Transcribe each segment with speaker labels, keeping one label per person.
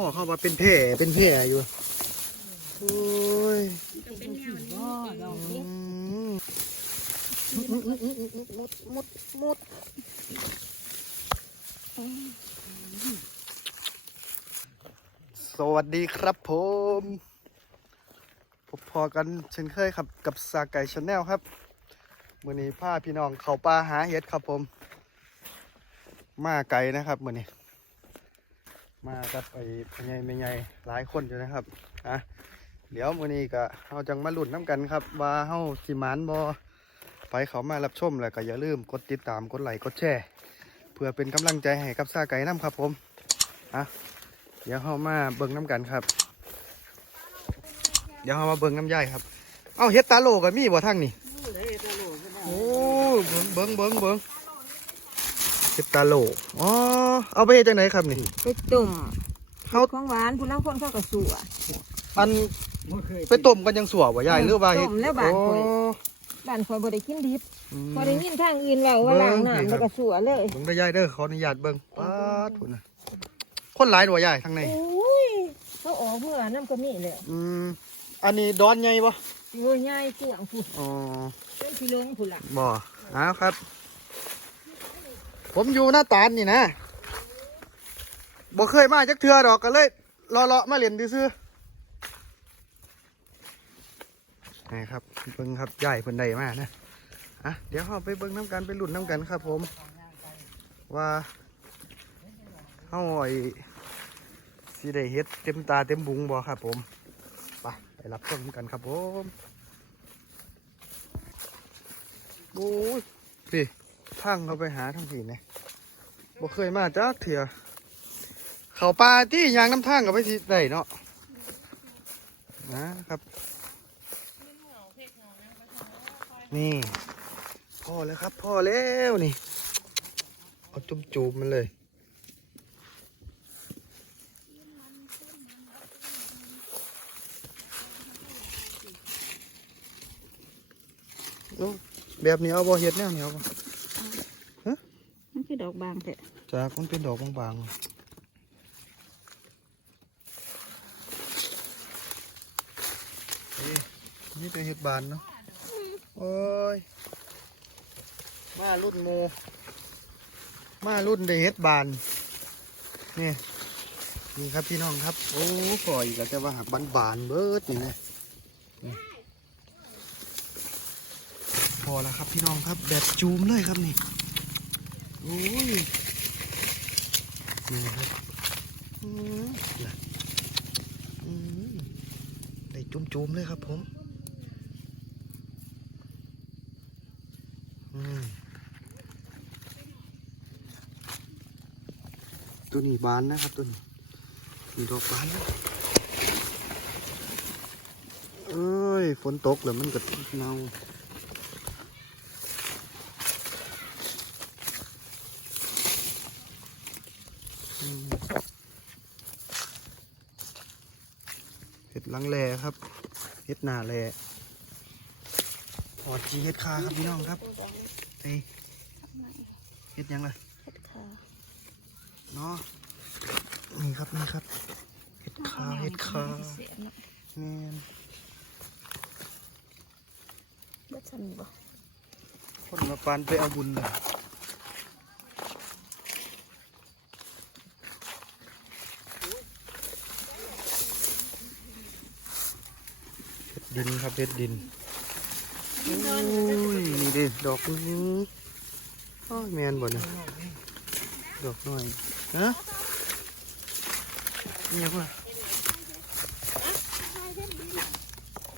Speaker 1: พ่อเข้ามาเป็นแผลเป็นแผลอยู่โอ้ย
Speaker 2: เป็นแนวนี้ดอก
Speaker 1: อื
Speaker 2: นี้
Speaker 1: มมุดมุดมุดสวัสดีครับผมพบพอกันเช่นเคยครับกับสาไก่ชาแนลครับมื่อนี้พาพี่น้องเขาป่าหาเห็ดครับผม มาไกลนะครับมื่อนี้ มากับไอ้พญายม่ใหญ่หลายคนอยู่นะครับอะเดี๋ยวมื้อนี้ก็เฮาจังมาลุ้นน้ำกันครับ ว่าเฮาสิมานบ่ไปเขามารับชมแล้วก็อย่าลืมกดติดตามกดไลค์กดแชร์เพื่อเป็นกำลังใจให้กับซาไก่น้ำครับผมอะเดี๋ยวเฮามาเบิ่งน้ำกันครับ เดี๋ยวเฮามาเบิ่งน้ำย่ายครับ เอ้าเฮ็ดตาโลก็มีบ่ทั้งนี่โอ้เบิ่งเบิ่งเบิ่งเบิ่ง เฮ็ดตาโลอ๋อเอาไปเฮ็ดจังไหนครับนี่
Speaker 2: ไปตุ่ม
Speaker 1: เฮา
Speaker 2: ของหวานผู้ลังคนเข้ากับสัว
Speaker 1: อันไปต้มกันยังสัวบ่ยายหรือว่าเฮ็ด
Speaker 2: ต้มแล้วบาด
Speaker 1: โอ้
Speaker 2: ข่อย บ้านคอยบ่ได้กินดิบ
Speaker 1: อืม
Speaker 2: พอได้ยินทางอื่นเว่าว่าล้าง
Speaker 1: เบิ่งนี่ครับ
Speaker 2: น้ำแล้วก็สัวเลย
Speaker 1: เบิ่งได้ยายเด้อขออนุญาตเบิ่งป๊าดพุ่นน่ะคนหลายบ่ยายทางใน
Speaker 2: โอ้ยเขาออกเมื่อน้ำก็มีเลย
Speaker 1: อืมอันนี้ดอนใหญ่บ่
Speaker 2: โอ้ยง่ายเกี่ยงผู้
Speaker 1: อ๋อ
Speaker 2: เป็นพี่ลงผู้ละ
Speaker 1: บ่อ้าวครับ ผมอยู่หน้าตาลนี่นะบ่เคยมาจักเทือดอกก็เลยเลาะๆมาเล่นซื่อนี่ครับเบิ่งครับยายเพิ่นได้มากนะอะเดี๋ยวเราไปเบิ่งน้ำกันไปหลุ้นน้ำกันครับ ผม ว่าเฮาไอ้สิได้เฮ็ดเต็มตาเต็มบุงบ่ครับ ผมไปไปรับชมกันครับผมโอ้ยพี่ทางเขาไปหาทางผีเนี่ย บ่เคยมาจักเถื่อเขาปลาที่ยางน้ำทางกับไปสิได้เนาะนะครับ นี่พ่อแล้วครับพ่อแล้วนี่เอาจุ่มจูบมันเลยแบบนี้เอาบ่เฮ็ดแนวเหนียวบ่
Speaker 2: มันคือดอกบางแท้
Speaker 1: จากมันเป็นดอกบางๆเนี่เป็นเห็ดบานเนาะ โอ้ย มารุ่นโม มารุ่นได้เห็ดบาน นี่ นี่ครับพี่น้องครับ โอ้ปล่อยก็จะว่าหักบานบานเบิดนี่นะนี่พอแล้วครับพี่น้องครับแบบจูมเลยครับนี่ โอ้ย นี่ครับอืมน่ะอืมได้จุ่มๆเลยครับผมอืมตัวนี้บานนะครับตัวนี้มีดอกบานนะเอ้ยฝนตกแล้วมันก็เน่าอืมเห็ดลังแลครับ เห็ดหนาแลพอจีเห็ดคาครับพี่น้องครับเอ้ยเฮ็ดหยังล่ะเนาะนี่ครับนี่ครับเฮ็ดคาเฮ็ดคาแม่น
Speaker 2: บ่ทันบ่
Speaker 1: คนมาปานไปเอาบุญเลย ดินครับเฮ็ดดินโอ้ยนี่ดิดอกนี้โอ้ยแมนบ่เนี่ยดอกน้อยฮะนี่ยังล่ะ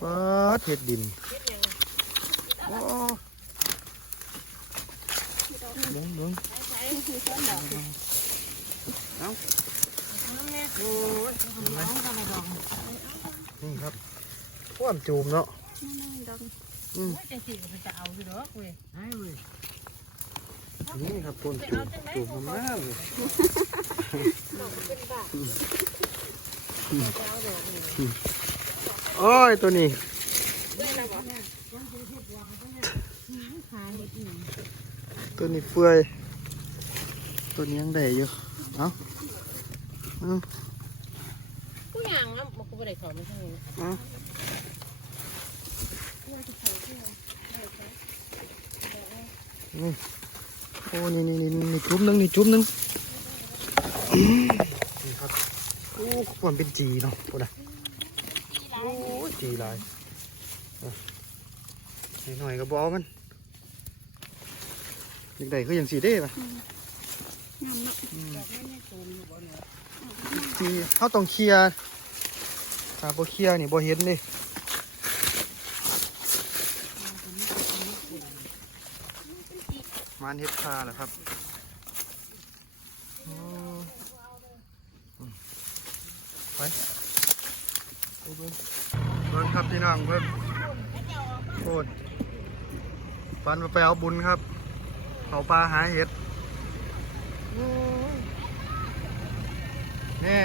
Speaker 1: ป๊าดเฮ็ดดินโอ้เบิ้งเบิ้งเอาโอ้ยเห็นไหมนี่ครับ พ่วามจูมเนาะอืม
Speaker 2: จังซี่ก็จะเอาอยู่ดอกเว้ย
Speaker 1: นี่ครับพ่วามจูมจูมมากเลยโอ้ยตัวนี้ตัวนี้เฟื่อยตัวนี้ยังได้อยู่เอาเอา
Speaker 2: อย่างอะมันก็ไม่ได้สอนไม่ใช่ไหม
Speaker 1: อะ นี่โอ้นี่นี่นี่นี่จุ๊บหนึงนี่จุ๊บหนึงอืมนี่ครับโอ้ความเป็นจีเนาะพวกน่ะโอ้ยจีหลายอะหน่อยๆก็บเอกมันเด็กๆคืออย่างสีเด้ป่ะ
Speaker 2: งามเนาะ
Speaker 1: อืม
Speaker 2: ดอกไม่ตูมอยู่บนเนื้อ
Speaker 1: จีเขาต้องเคลียร์ถ้าบ่เคลียร์นี่บ่เห็นเลยานเฮ็ดคาเหรอครับไปไปเบิ่งครับพี่น้องเบิ่งโคตรปันมาไปเอาบุญครับเขาปลาหาเห็ดนี่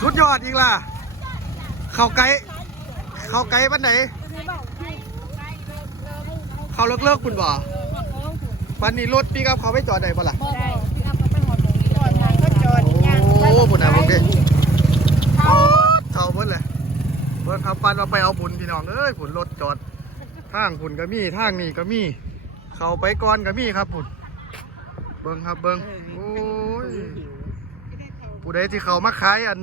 Speaker 1: สุดยอดอีกล่ะ เข้าไกลเข้าไกลปันไหน เขาเลิกเลิกคุณบ่ปันนี้รถปีกับเขาไปจอดไหนบ่ล่ะ
Speaker 2: จอดทางก็จอดย่าง
Speaker 1: โอ้บุญนะบุญเด้เท่าเพิ่นเลยเพิ่นขับปันมาไปเอาบุญพี่น้องเอ้ยผุนรถจอดทางผุนก็มีทางนี้ก็มีเขาไปก่อนก็มีครับผุนเบิ่งครับเบิ่งโอ้ยผู้ใดที่เขามาขายอัน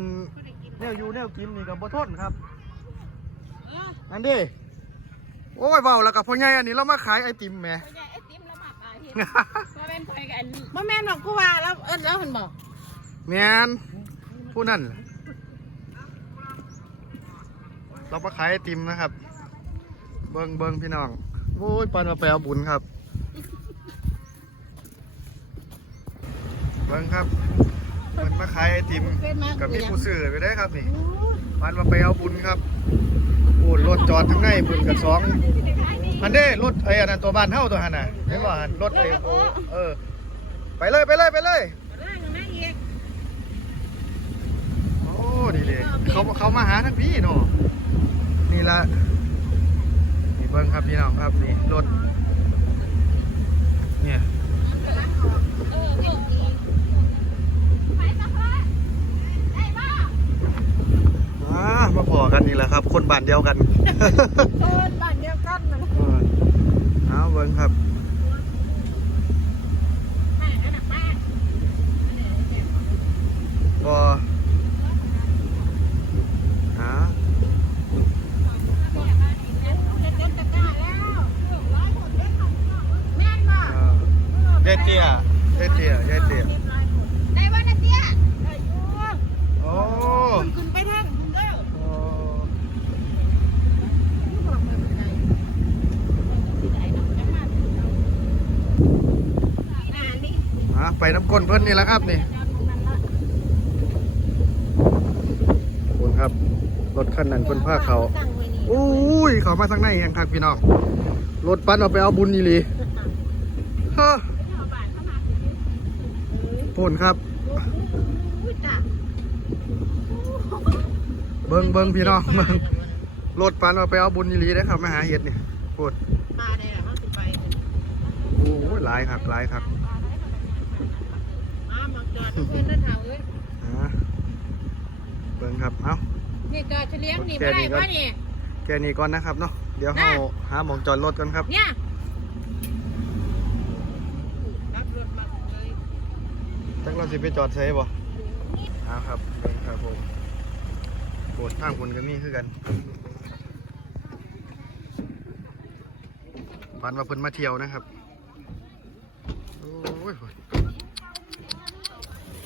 Speaker 1: แนวอยู่แนวกินนี่ก็บ่ทนครับ อันเด้โอ้ยเบาแล้วกับพ่อใหญ่อันนี้เรามาขายไอติมแหม
Speaker 2: ไอ้ติ๊มแล้วมาปลาเห็นบ่แม่นไปกันบ่แม่นบอกกูว่าแล้วเอิ้นแล้วเพิ่นบอก
Speaker 1: แมนผู้นั่นล่ะเรามาขายไอติมนะครับ เบิงเบิงพี่น้อง โอ้ยปันมาไปเอาบุญครับ เบิงครับมันมาขายไอติม
Speaker 2: เป็นมาก
Speaker 1: กับมีผู้ซื้อไปได้ครับนี่ ปันมาไปเอาบุญครับโอ้รถจอดทั้งในบุญกับสองอันเด้รถไอ้อันนั้นตัวบ้านเท่าตัวหันน่ะเห็นบ่หันรถไอ้โอเออ ไปเลยไปเลยไปเลยโอ้ดีเลยเขาเขามาหาทั้งพี่เนาะนี่ละนี่เบิ้งครับพี่น้องครับนี่รถเนี่ยอ่า มาพอกันนี่แหละครับ คนบ้านเดียวกัน
Speaker 2: เออบ้านเดียวกันนะ
Speaker 1: เออเอาเบิ้งครับ
Speaker 2: แม่นั่นน่ะป้า
Speaker 1: ก็หา
Speaker 2: เด็ดเด็ดตะกร้าแล้วร้อยหมดเด็ดของแม่นบ่
Speaker 1: เออยายเตี้ยยายเตี้ยยายเตี้ย
Speaker 2: ได้วันนะเตี้ยได้อยู่
Speaker 1: โอ้
Speaker 2: ขึ้นไปทางคุณเด้อ
Speaker 1: โอ้ อะ ไปน้ำก้นเพิ่นนี่แหละครับนี่คุณครับ รถคันนั้นเพิ่นพาเขาอุ้ยเขามาทางในยังครับพี่น้องรถปั้นเอาไปเอาบุญนี่ลีฮะพูนครับ เบิ้งเบิ้งพี่น้องเบิ้งรถปั้นเอาไปเอาบุญนี่ลีได้อครับมาหาเห็ดนี่พูด
Speaker 2: ปลาได้ละเขาสิไป
Speaker 1: โอ้ยหลายครับหลายครับ
Speaker 2: มามาจอดเพื่อนนั่นเฮาเอ้ย
Speaker 1: อะเบิ้งครับ เอ้า
Speaker 2: นี่จอดเฉลียงนี่ไม่ได้ป่ะนี่
Speaker 1: แค่นี้ก่อนนะครับเนาะ เดี๋ยว
Speaker 2: น่ะ
Speaker 1: เราหาหมองจอดรถกันครับ
Speaker 2: เนี่ยรับรถมาเลย
Speaker 1: จักเราสิไปจอดใช่บ่เอาครับเบิ่งครับผมโบดทางคนก็มีคือกันปันว่าเพิ่นมาเที่ยวนะครับ โอ้ย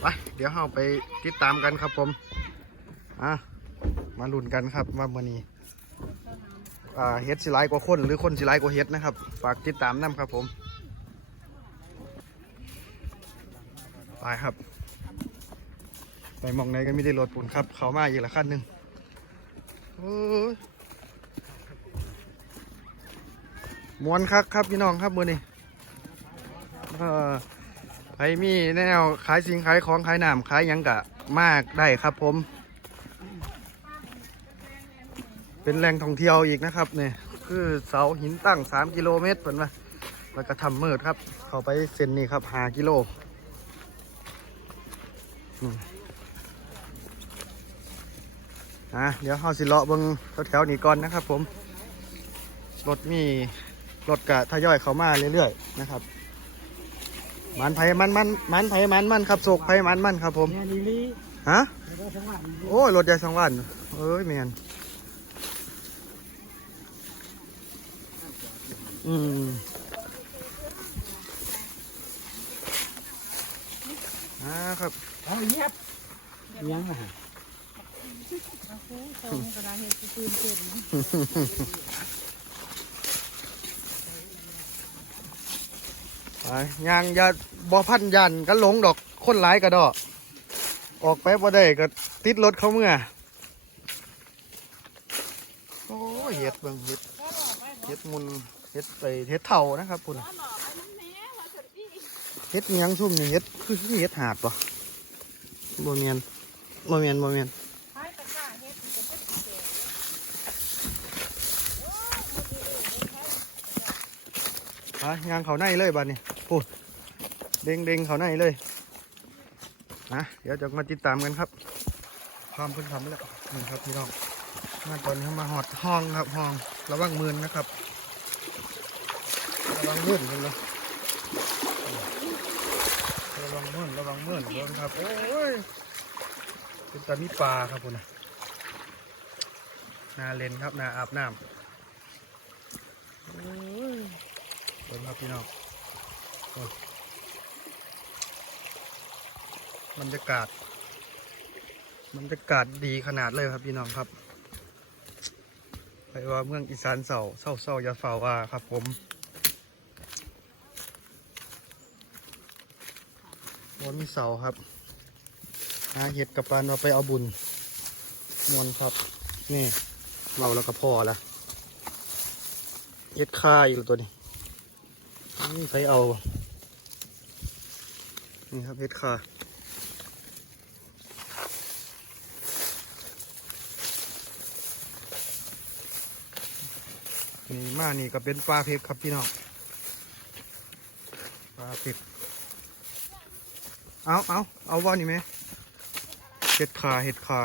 Speaker 1: ไปเดี๋ยวเราไปติดตามกันครับผมอะมาลุ้นกันครับว่ามื้อนี้อ่าเฮ็ดสิหลกว่าคนหรือคนสิหลกว่าเฮ็ดนะครับฝากติดตามนํครับผมไปครับไปมองไหนก็ไม่ได้รถปุ่นครับ เขามาอีกละขั้นหนึ่งมวนคักครับพี่น้องครับมือนี่ ใครมีแนวขายสิ่งขายของขายน้ำขายยังกะมากได้ครับผม เป็นแหล่งท่องเที่ยวอีกนะครับเนี่ยคือเสาหินตั้ง 3 กิโลเมตรเป็นว่าแล้วก็ทำมืดครับ เข้าไปเส้นนี้ครับ5กิโลอืมอะเดี๋ยวเฮาสิเลาะเบิ่งแถวๆนี้ก่อนนะครับผม รถมีรถกะทยอยเข้ามาเรื่อยๆนะครับ มันไผมันมันมันไผมันมันครับโศกไผมันมันครับผม
Speaker 3: เนี่ยดีลี
Speaker 1: ฮะ
Speaker 3: แล้วก็สว่างดี
Speaker 1: โอ้ยรถใหญ่สองวันเอ้ยแมนอืมอ่าครับ
Speaker 3: เอาเยียบยังไง
Speaker 2: ตรงกระดาษเห็ดตื่นเต้นนะ
Speaker 1: ไป ยางอยาบ่พันยันกันหลงดอกคนหลายกระดอกออกไปบ่ได้ก็ติดรถเขาเมื่อโอ้เห็ดเบิ่งเห็ดเห็ดมุนเห็ดไปเห็ดเท่านะครับปุ่นเห็ดยังชุ่มนี่เห็ดคือเห็ดหาดปะบ่เมียนบ่เมียนบ่เมียน
Speaker 2: ท้ายตะกร้าเห็ดมันจะเป็ดง
Speaker 1: ไปยางเขาในเลยบ้านนี้ พูดเด้งเด้งเขาในเลยนะเดี๋ยวจะมาติดตามกันครับความเพิ่นทำแล้วนี่ครับพี่น้องมาตอนนี้มาหอดห้องครับห้องระวังมืนนะครับระวังมืนกันเลยระวังมืนระวังมืนเบิ่งครับโอ้ยเป็นตามีปลาครับคุณนะนาเลนครับนาอาบน้ำโอ้ยเบิ่งครับพี่น้อง บรรยากาศบรรยากาศดีขนาดเลยครับพี่น้องครับไปว่าเมืองอีสานเสาเศร้าเศร้ายาเฝ้าว่าครับผมว่ามีเสาครับหาเห็ดกับปานเราไปเอาบุญมวนครับ นี่เราแล้วก็พอละเห็ดค่าอยู่ตัวนี้นี่ใครเอา นี่ครับเฮ็ดคานี่มานี่ก็เป็นปลาเพ็กครับพี่น้องปลาเพ็กเอาเอาเอาว่านี่ไหมเห็ดคาเห็ดคา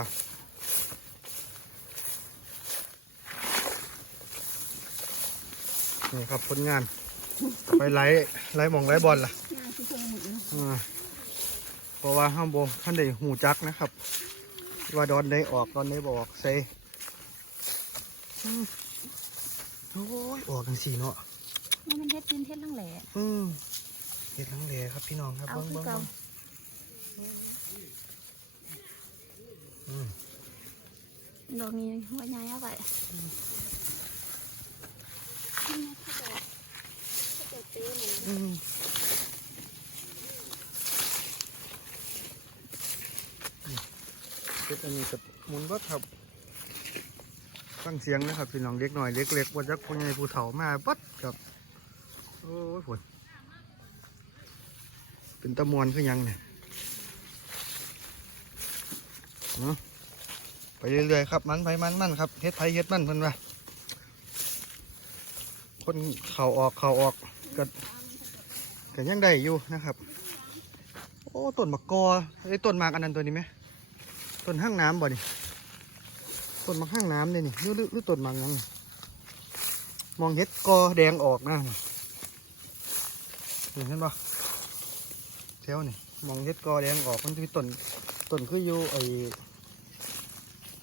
Speaker 1: นี่ครับผลงาน ไปไล่ไล่หมองไล่บอลล่ะ ราะว่าห้ามโบท่านได้หูจักนะครับ ว่าดอนได้ออกดอนได้บออกใส่อืมโอ้ยออกกันสีเนาะ
Speaker 2: นี่มันเห็ดตื่นเต้นทั้งแหล่
Speaker 1: อืมเห็ดลังเลครับพี่น้องครับ
Speaker 2: เอา
Speaker 1: เบิ้ง
Speaker 2: คือ
Speaker 1: เบิ้ง
Speaker 2: เก่า
Speaker 1: อืม
Speaker 2: ดอกนี้หัวใหญ่เอาไป
Speaker 1: อืมเห็ด อันนี้กับหมุนเบัดครับฟังเสียงนะครับพี่น้องเล็กหน่อยเล็กๆว่าจักผู้ใหญ่ผู้เฒ่ามาปัดครับโอ้ยฝนเป็นตะมวนคือหยังเนี่ยเนาะไปเรื่อยๆครับมันไปมันมันครับเฮ็ดไผเฮ็ดมันเพิ่นว่าคนเข่าออกเข่าออกก็ก็ยังได้อยู่นะครับ โอ้ต้นมะกอไอ้ต้นมากอันนั้นตัวนี้ไหม ต้นห้างน้ำบ่นี่ต้นมะห้างน้ำเนี่หรือหรือหรือต้นมากหยังนี่มองเฮ็ดกอแดงออกนะเห็นเห็นปะแถวนี่มองเฮ็ดกอแดงออกมันคือต้นต้นคืออยู่ไอ้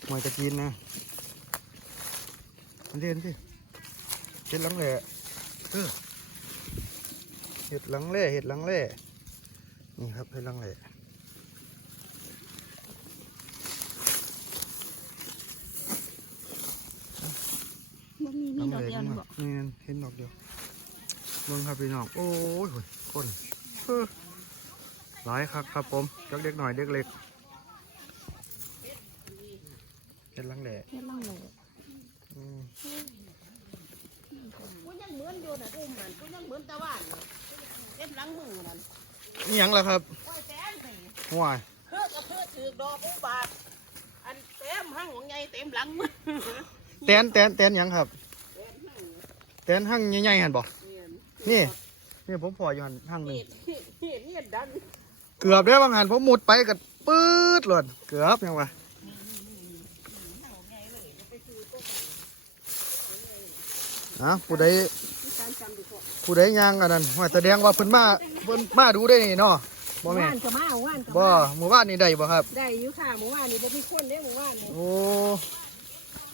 Speaker 1: มอยตะกีนนะมันเด่นสิเห็ดหลังแหล่เออเห็ดหลังแหล่เห็ดหลังแหล่นี่ครับเห็ดหลังแหล่
Speaker 2: บ่มี
Speaker 1: ห
Speaker 2: มี
Speaker 1: ลัง
Speaker 2: ด
Speaker 1: แห
Speaker 2: อก
Speaker 1: ล่
Speaker 2: เดียว
Speaker 1: ขึ้น
Speaker 2: นี่
Speaker 1: มา
Speaker 2: บอก
Speaker 1: นี่ เห็นดอกเดียวเบิ่งครับพี่น้อง โอ้ยโหยคนเออหลายครับครับผมจักเด็กหน่อยเด็กเล็กเห็ดหลังแหล่
Speaker 2: เฮ็ดล่างแหล่
Speaker 1: อืม
Speaker 4: กูยังเหมือนอยู่นะอุ้มนั่นกูยังเหมือนตะวันน่ะเอ็ดหลังมือนั่น
Speaker 1: นี่หยังล่ะครับ
Speaker 4: โอ้ยแต้มสิ
Speaker 1: ว้าย
Speaker 4: เพื่อก็เพื่อถือดอกอุบาทอันเต็มห้างของใหญ่เต็มหลังมือ
Speaker 1: แตนแตนแตนหยังครับ แตนหั่งใหญ่ๆหันบ่
Speaker 4: เนี่ย
Speaker 1: นี่นี่ผมพออยู่หันหั่งหนึ่ง
Speaker 4: เห็ดเห็ดเห็ดดัน
Speaker 1: เกือบได้บางหันผมมุดไปกับปื๊ดหล่นเกือบยังวะอะผู้ใดผู้ใดย่างกันนั่นว่าแสดงว่าเพิ่นมาเพิ่นมาดูได้นี่เนาะบ่แม่
Speaker 2: ว่านนก็มาว่านก็
Speaker 1: บ่
Speaker 2: มา
Speaker 1: หมู่บ้านนี่ได้บ่ครับ
Speaker 2: ได้อยู่ค่ะหมู่ว่านนี่บ่มีคนเด้หมู่ว่านนี่
Speaker 1: โอ้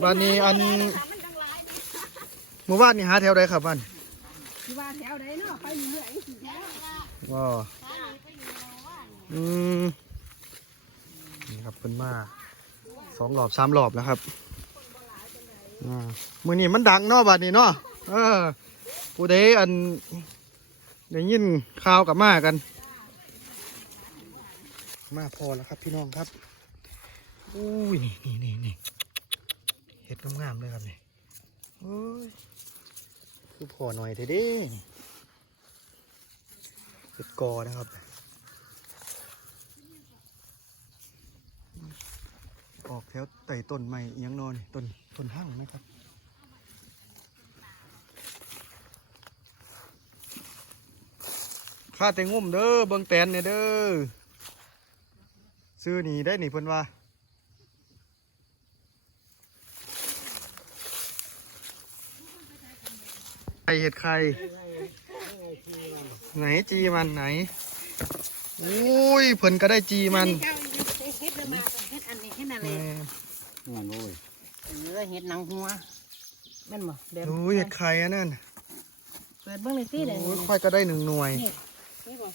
Speaker 1: บ้านนี้อัน หมู่บ้านนี่หาแถวใดครับบ้าน
Speaker 2: ที่ว่าแถวใดเนาะไปเรื่อยๆสิแถว
Speaker 1: ว้าอืมนี่ครับเพิ่นมาสองรอบสามรอบแล้วครับอ่ามือนี้มันดังเนาะบัดนี้เนาะเออผู้ใดอันได้ยินข่าวกับมากัน มาพอแล้วครับพี่น้องครับอุ้ยนี่นี่นี่นี่เห็ดงามๆเลยครับนี่ โอ้ยคือพอหน่อยเด้เด้นี่เห็ดกอนะครับออกแถวไต่ต้นไม้อิหยังนอนต้นต้นหั่งนะครับข้าแต่งุ่มเด้อเบิงแตนเนี่ยเด้อซื้อนี่ได้หนี่เพิ่นว่าไข่ เห็ดไข่ไหนจีมันไหนอุ้ยเพิ่นก็ได้จีมัน
Speaker 2: เจ้าเฮ็ดเด้อมาเฮ็ดอันนี้เฮ็ดอัน
Speaker 1: แห
Speaker 2: นี้
Speaker 1: ม่
Speaker 3: งานโอ้ย
Speaker 2: เออเฮ็ดหนังหัวแม่นบ่เดี๋ยว
Speaker 1: ดูเห็ดไข่อันนั้น
Speaker 2: เปิดเบิ่งเลยสิเด้
Speaker 1: โอ้ยค่อยก็ได้หนึ่งหน่วย
Speaker 2: นี่นี่บ่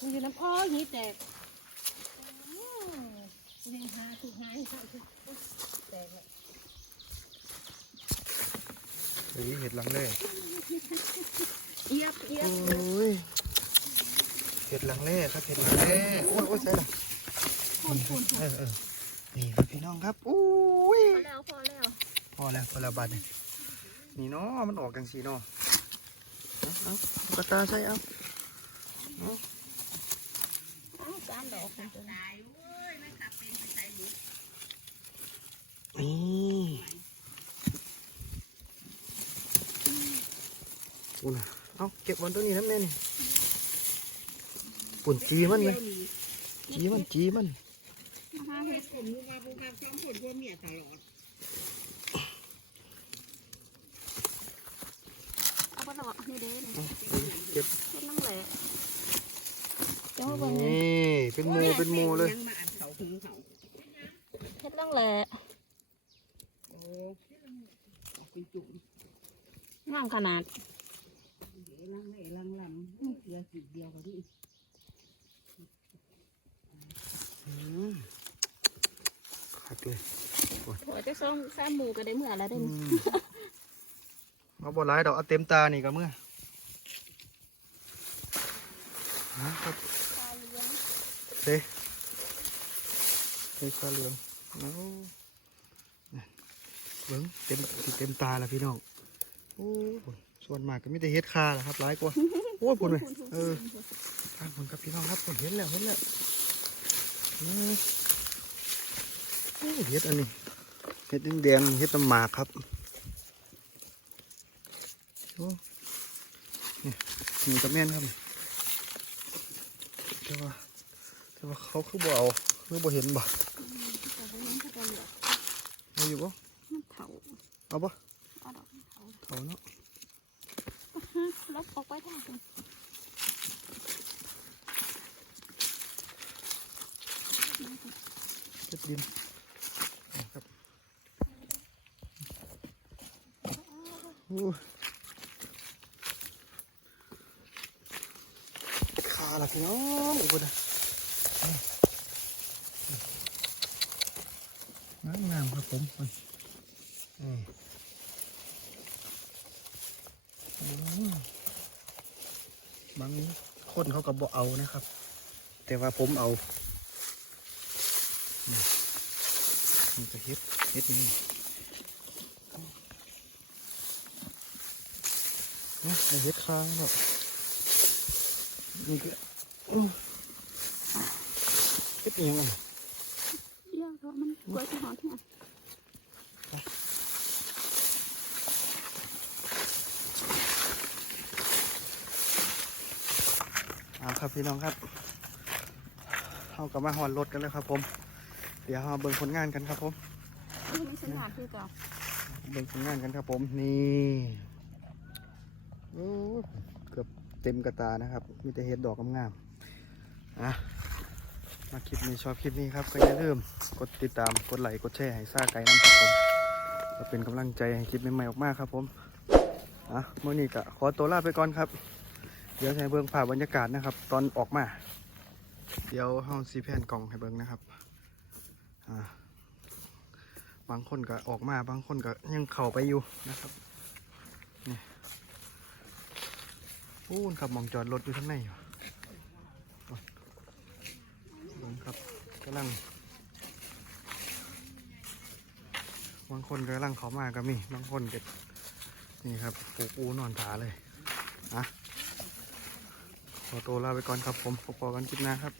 Speaker 2: มันอยู่น้ำอ้อยหีแตกอืมเลี้ยงหาถูกหายแตกแล้ว
Speaker 1: เฮ้ยเห็ดหลังเล่
Speaker 2: เอียบเอีย
Speaker 1: โอบ้ยเห็ดหลังเล่ครับเห็ดหลังเล่โอ้ยโอ้ยใช่ละนี่ครับเออเออนี่ครับพี่น้องครับอุ้ย
Speaker 2: พอแล้วพอแล้ว
Speaker 1: พอแล้วพอแล้วบัดนี่นี่เนาะมันออกกังสีเนาะเอาเอาเอากระตาใส่เอา
Speaker 2: อ้าวสามดอกคุณตัวนี้
Speaker 1: นี่อุ่นน่ะเอาเก็บบอลตัวนี้นะแม่นี่ปุ่นจีมันไหมจีมันจีมัน
Speaker 4: เฮ็ดผมอยู่มาผู้การจอมผลพวกเมียตลอด
Speaker 2: เอาไปดอกนี่เด้นี่
Speaker 1: เก็บ
Speaker 2: เฮ็ดนั่งแหละเจ้าเบิ่ง
Speaker 1: นี่เป็นหมูเป็นหมูเลย
Speaker 4: งมาอันเขาถึงเขา
Speaker 2: เฮ็ดนั่งแหละ
Speaker 4: โอ้เอาไปจุ่ม
Speaker 2: งามขนาด
Speaker 4: เดี๋ยว ลังเล่ลังลำเสียสิเดียวก็ดี
Speaker 1: ขัดเลย
Speaker 2: โอ้ยจะซ่องสามหมู่ก็ได้เมื่อแล้วเด้
Speaker 1: อื
Speaker 2: นี่
Speaker 1: มเอาบอลไล่ดอกเอาเต็มตานี่ก็เมื่อนะครับเซ่เซ่ฟ้าเหลืองเอานั่นเบิ้งเต็มสิเต็มตาแล้วพี่น้องโอ้ย ส่วนมากก็ไมแต่ได้เฮ็ดคาแหละครับร้ายกว่าโอ้ยผลเลยเออทางผลครับพี่น้องครับผมเห็นแล้วเห็นแล้วอืมโอ้เฮ็ดอันนี้เห็ดแดงๆเห็ดน้ำหมากครับโอ้นี่นี่กระแม่นครับแต่ว่าแต่ว่าเขาคือบ่เอาคือบ่เห็นบ่เอาอยู่บ่
Speaker 2: เถา
Speaker 1: เอาบ่
Speaker 2: เอาดอกเถา
Speaker 1: เอาเนาะ
Speaker 2: ลบออกไปได้
Speaker 1: เห็ดดินครับขาละพี่น้องอุบลงามงามๆครับผมไปอืมโอ้บางคน เขาก็บ่เอานะครับ แต่ว่าผมเอามันจะเฮ็ดเฮ็ดนี่นะไอ้เฮ็ดค้างเนาะนี่ก็อื้อเฮ็ดอิหยังอะ
Speaker 2: เรื่องเพราะมันกลัวจะหอนเนี่ย
Speaker 1: เอา ครับพี่น้องครับเเขากลับมาหอนรถกันแล้วครับ ผม เดี๋ยวเราเบิ่งผลงานกันครับ ผม
Speaker 2: นี่มีสัญญาณคือเก่า
Speaker 1: เบิ่งผลงานกันครับ ผมนี่โอ้ยเกือบเต็มกระตานะครับ มีแต่เห็ดดอกงามๆอะมาคลิปนี้ชอบคลิปนี้ครับก็อย่าลืมกดติดตามกดไลค์กดแชร์ให้ซ่าไก่น้ำครับผมก็เป็นกำลังใจให้คลิปใหม่ๆออกมาครับ ผมอะมื่อนี้ก็ขอตัวลาไปก่อนครับ เดี๋ยวใช้เบิ่งภาพบรรยากาศนะครับ ตอนออกมา เดี๋ยวห้องซีแผ่นกล่องให้เบิ่งนะครับอ่าบางคนก็ออกมาบางคนก็ยังเข้าไปอยู่นะครับนี่พูนครับมองจอดรถอยู่ข้างในอยู่เบิ่งครับกำลังบางคนกำลังเข้ามาก็มีบางคนก็นี่ครับปลูกอูนอนผาเลยอะ ขอตัวลาไปก่อนครับผมพบกันคลิปหน้าครับ